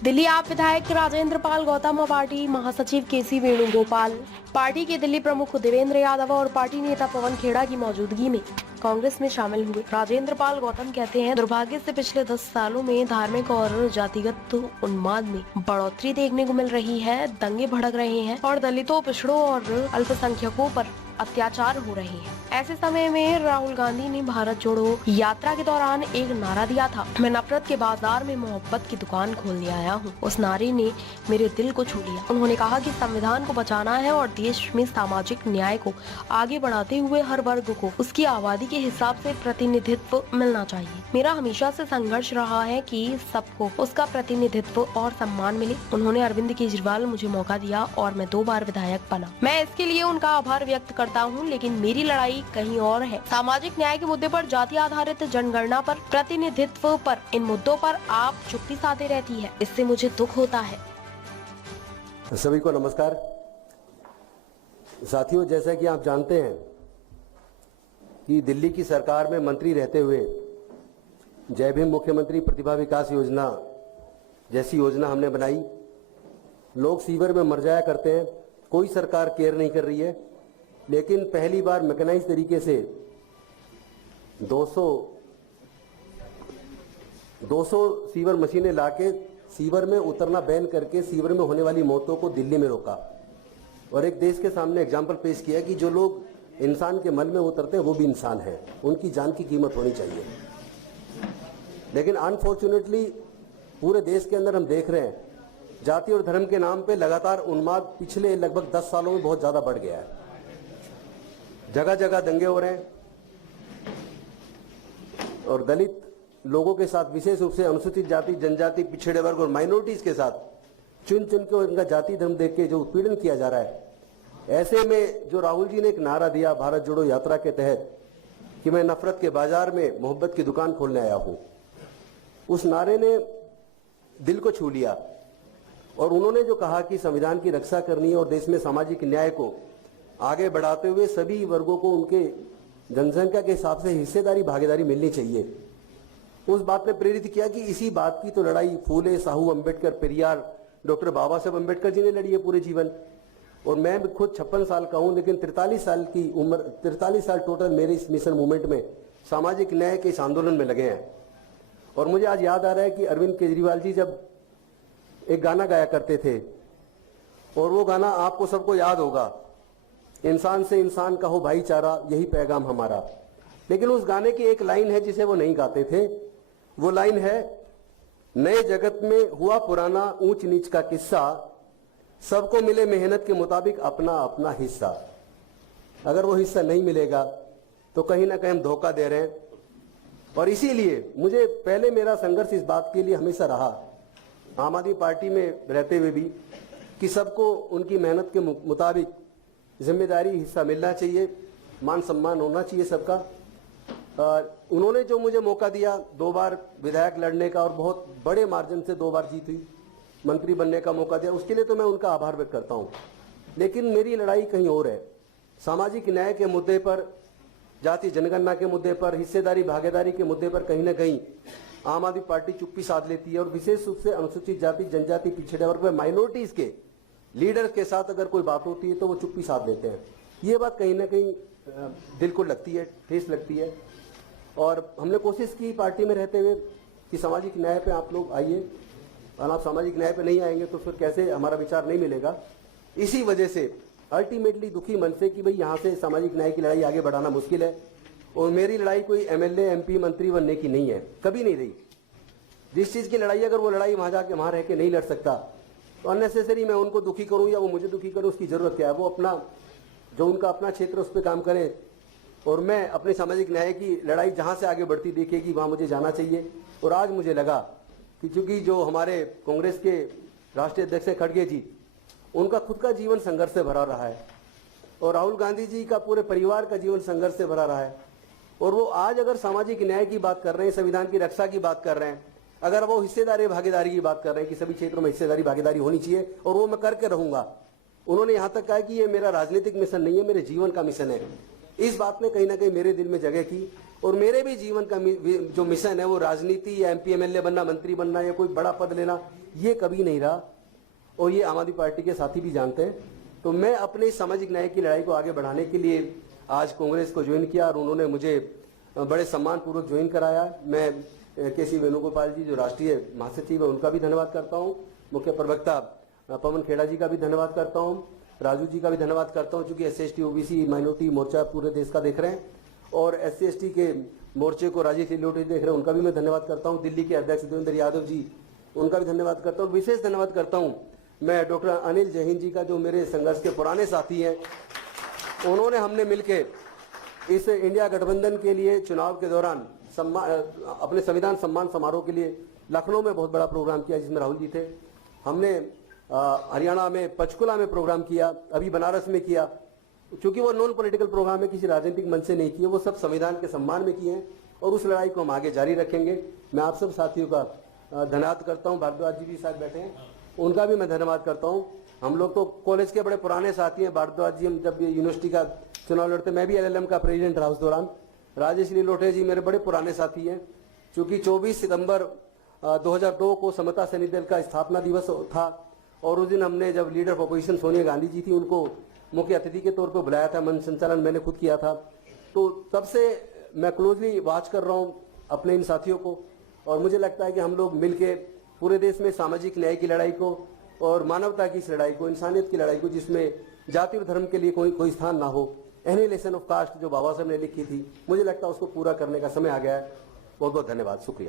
दिल्ली आप विधायक राजेंद्र पाल गौतम, पार्टी महासचिव केसी वेणुगोपाल, पार्टी के दिल्ली प्रमुख देवेंद्र यादव और पार्टी नेता पवन खेड़ा की मौजूदगी में कांग्रेस में शामिल हुए। राजेंद्र पाल गौतम कहते हैं, दुर्भाग्य से पिछले 10 सालों में धार्मिक और जातिगत उन्माद में बढ़ोतरी देखने को मिल रही है। दंगे भड़क रहे हैं और दलितों, पिछड़ों और अल्पसंख्यकों पर अत्याचार हो रहे हैं। ऐसे समय में राहुल गांधी ने भारत जोड़ो यात्रा के दौरान एक नारा दिया था, मैं नफरत के बाजार में मोहब्बत की दुकान खोलने आया हूँ। उस नारे ने मेरे दिल को छू लिया। उन्होंने कहा कि संविधान को बचाना है और देश में सामाजिक न्याय को आगे बढ़ाते हुए हर वर्ग को उसकी आबादी के हिसाब से प्रतिनिधित्व मिलना चाहिए। मेरा हमेशा से संघर्ष रहा है कि सबको उसका प्रतिनिधित्व और सम्मान मिले। उन्होंने अरविंद केजरीवाल मुझे मौका दिया और मैं 2 बार विधायक बना। मैं इसके लिए उनका आभार व्यक्त करता हूं, लेकिन मेरी लड़ाई कहीं और है। सामाजिक न्याय के मुद्दे पर, जाति आधारित जनगणना पर, प्रतिनिधित्व पर, इन मुद्दों पर आप चुप्पी साधे रहती है। इससे मुझे दुख होता है। सभी को नमस्कार। साथियों, जैसा कि आप जानते हैं कि दिल्ली की सरकार में मंत्री रहते हुए जय भीम मुख्यमंत्री प्रतिभा विकास योजना जैसी योजना हमने बनाई। लोग सीवर में मर जाया करते हैं, कोई सरकार केयर नहीं कर रही है, लेकिन पहली बार मैकेनाइज तरीके से 200 सीवर मशीनें लाके सीवर में उतरना बैन करके सीवर में होने वाली मौतों को दिल्ली में रोका और एक देश के सामने एग्जाम्पल पेश किया कि जो लोग इंसान के मल में उतरते हैं वो भी इंसान है, उनकी जान की कीमत होनी चाहिए। लेकिन अनफॉर्चुनेटली पूरे देश के अंदर हम देख रहे हैं जाति और धर्म के नाम पे लगातार उन्माद पिछले लगभग 10 सालों में बहुत ज्यादा बढ़ गया है। जगह जगह दंगे हो रहे हैं और दलित लोगों के साथ, विशेष रूप से अनुसूचित जाति, जनजाति, पिछड़े वर्ग और माइनॉरिटीज के साथ चुन चुन के उनका जाति धर्म देख के जो उत्पीड़न किया जा रहा है, ऐसे में जो राहुल जी ने एक नारा दिया भारत जोड़ो यात्रा के तहत कि मैं नफरत के बाजार में मोहब्बत की दुकान खोलने आया हूं, उस नारे ने दिल को छू लिया। और उन्होंने जो कहा कि संविधान की रक्षा करनी है और देश में सामाजिक न्याय को आगे बढ़ाते हुए सभी वर्गों को उनके जनसंख्या के हिसाब से हिस्सेदारी, भागीदारी मिलनी चाहिए, उस बात ने प्रेरित किया कि इसी बात की तो लड़ाई फूले, साहू, अंबेडकर, पेरियार, डॉक्टर बाबा साहब अंबेडकर जी ने लड़ी है पूरे जीवन। और मैं खुद 56 साल का हूं, लेकिन 43 साल की उम्र, 43 साल टोटल मेरे इस मिशन मूवमेंट में, सामाजिक न्याय के इस आंदोलन में लगे हैं। और मुझे आज याद आ रहा है कि अरविंद केजरीवाल जी जब एक गाना गाया करते थे, और वो गाना आपको सबको याद होगा, इंसान से इंसान का हो भाईचारा, यही पैगाम हमारा। लेकिन उस गाने की एक लाइन है जिसे वो नहीं गाते थे। वो लाइन है, नए जगत में हुआ पुराना ऊंच नीच का किस्सा, सबको मिले मेहनत के मुताबिक अपना अपना हिस्सा। अगर वो हिस्सा नहीं मिलेगा तो कहीं ना कहीं हम धोखा दे रहे हैं। और इसीलिए मुझे पहले मेरा संघर्ष इस बात के लिए हमेशा रहा, आम आदमी पार्टी में रहते हुए भी, कि सबको उनकी मेहनत के मुताबिक जिम्मेदारी, हिस्सा मिलना चाहिए, मान सम्मान होना चाहिए सबका। उन्होंने जो मुझे मौका दिया 2 बार विधायक लड़ने का और बहुत बड़े मार्जिन से 2 बार जीत हुई, मंत्री बनने का मौका दिया, उसके लिए तो मैं उनका आभार व्यक्त करता हूं। लेकिन मेरी लड़ाई कहीं और है। सामाजिक न्याय के मुद्दे पर, जाति जनगणना के मुद्दे पर, हिस्सेदारी भागीदारी के मुद्दे पर कहीं ना कहीं आम आदमी पार्टी चुप्पी साध लेती है। और विशेष रूप से अनुसूचित जाति, जनजाति, पिछड़े वर्ग में माइनॉरिटीज के लीडर्स के साथ अगर कोई बात होती है तो वो चुप्पी साध लेते हैं। ये बात कहीं ना कहीं दिल को लगती है, ठेस लगती है। और हमने कोशिश की पार्टी में रहते हुए कि सामाजिक न्याय पे आप लोग आइए, और आप सामाजिक न्याय पे नहीं आएंगे तो फिर कैसे, हमारा विचार नहीं मिलेगा। इसी वजह से अल्टीमेटली दुखी मन से कि भाई यहाँ से सामाजिक न्याय की लड़ाई आगे बढ़ाना मुश्किल है। और मेरी लड़ाई कोई एमएलए, एमपी, मंत्री बनने की नहीं है, कभी नहीं रही। जिस चीज की लड़ाई, अगर वो लड़ाई वहां जाके वहां रह के नहीं लड़ सकता तो अननेसेसरी मैं उनको दुखी करूं या वो मुझे दुखी करूं, उसकी जरूरत क्या है। वो अपना, जो उनका अपना क्षेत्र, उस पर काम करें, और मैं अपने सामाजिक न्याय की लड़ाई जहां से आगे बढ़ती देखेगी वहां मुझे जाना चाहिए। और आज मुझे लगा कि चूंकि जो हमारे कांग्रेस के राष्ट्रीय अध्यक्ष खड़गे जी, उनका खुद का जीवन संघर्ष से भरा रहा है, और राहुल गांधी जी का पूरे परिवार का जीवन संघर्ष से भरा रहा है, और वो आज अगर सामाजिक न्याय की बात कर रहे हैं, संविधान की रक्षा की बात कर रहे हैं, अगर वो हिस्सेदारी भागीदारी की बात कर रहे हैं कि सभी क्षेत्रों में हिस्सेदारी भागीदारी होनी चाहिए और वो मैं करके रहूंगा। उन्होंने यहां तक कहा कि ये मेरा राजनीतिक मिशन नहीं है, मेरे जीवन का मिशन है। इस बात ने कहीं ना कहीं मेरे दिल में जगह की और मेरे भी जीवन का जो मिशन है वो राजनीति या MP MLA बनना, मंत्री बनना या कोई बड़ा पद लेना, ये कभी नहीं रहा और ये आम आदमी पार्टी के साथी भी जानते हैं। तो मैं अपने सामाजिक न्याय की लड़ाई को आगे बढ़ाने के लिए आज कांग्रेस को ज्वाइन किया और उन्होंने मुझे बड़े सम्मान पूर्वक ज्वाइन कराया। मैं KC वेणुगोपाल जी जो राष्ट्रीय महासचिव है उनका भी धन्यवाद करता हूँ, मुख्य प्रवक्ता पवन खेड़ा जी का भी धन्यवाद करता हूँ, राजू जी का भी धन्यवाद करता हूँ, चूंकि SC/ST OBC माइनॉरिटी मोर्चा पूरे देश का देख रहे हैं और SC/ST के मोर्चे को राजीव सिल्लोटे देख रहे हैं, उनका भी मैं धन्यवाद करता हूँ। दिल्ली के अध्यक्ष देवेंद्र यादव जी, उनका भी धन्यवाद करता हूँ। विशेष धन्यवाद करता हूँ मैं डॉक्टर अनिल जैन जी का, जो मेरे संघर्ष के पुराने साथी हैं। उन्होंने हमने मिलकर इस इंडिया गठबंधन के लिए चुनाव के दौरान अपने संविधान सम्मान समारोह के लिए लखनऊ में बहुत बड़ा प्रोग्राम किया जिसमें राहुल जी थे। हमने हरियाणा में पंचकुला में प्रोग्राम किया, अभी बनारस में किया। चूंकि वो नॉन पॉलिटिकल प्रोग्राम है, किसी राजनीतिक मंच से नहीं किए, वो सब संविधान के सम्मान में किए हैं और उस लड़ाई को हम आगे जारी रखेंगे। मैं आप सब साथियों का धन्यवाद करता हूँ। भारद्वाज जी भी साथ बैठे हैं, उनका भी मैं धन्यवाद करता हूँ। हम लोग तो कॉलेज के बड़े पुराने साथी हैं। भारद्वाज जी हम जब यूनिवर्सिटी का चुनाव लड़ते, मैं भी LLM का प्रेसिडेंट रहा उस दौरान। राजेश लिलोटे जी मेरे बड़े पुराने साथी हैं। चूंकि 24 सितंबर 2002 को समता सैनिक दल का स्थापना दिवस था और उस दिन हमने जब leader of opposition Sonia Gandhi ji थी, उनको मुख्य अतिथि के तौर पर बुलाया था। मंच संचालन मैंने खुद किया था। तो तब से मैं क्लोजली वॉच कर रहा हूँ अपने इन साथियों को और मुझे लगता है कि हम लोग मिलके पूरे देश में सामाजिक न्याय की लड़ाई को और मानवता की इस लड़ाई को, इंसानियत की लड़ाई को, जिसमें जाति और धर्म के लिए कोई स्थान ना हो, एनिहिलेशन ऑफ कास्ट जो बाबा साहब ने लिखी थी, मुझे लगता है उसको पूरा करने का समय आ गया है। बहुत बहुत धन्यवाद, शुक्रिया।